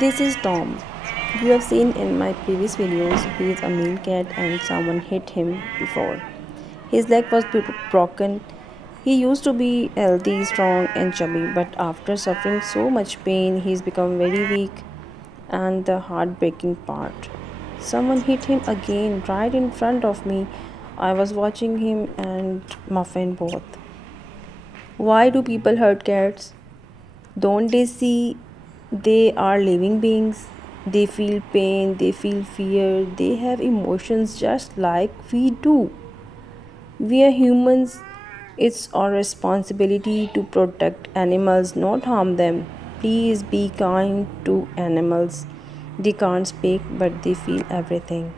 This is Tom. You have seen in my previous videos, he is a mean cat and someone hit him before. His leg was broken. He used to be healthy, strong, and chubby, but after suffering so much pain, he's become very weak. And the heartbreaking part, someone hit him again right in front of me. I was watching him and Muffin both. Why do people hurt cats? Don't they see they are living beings? They feel pain, they feel fear, they have emotions just like we do. We are humans. It's our responsibility to protect animals, not harm them. Please be kind to animals. They can't speak, but they feel everything.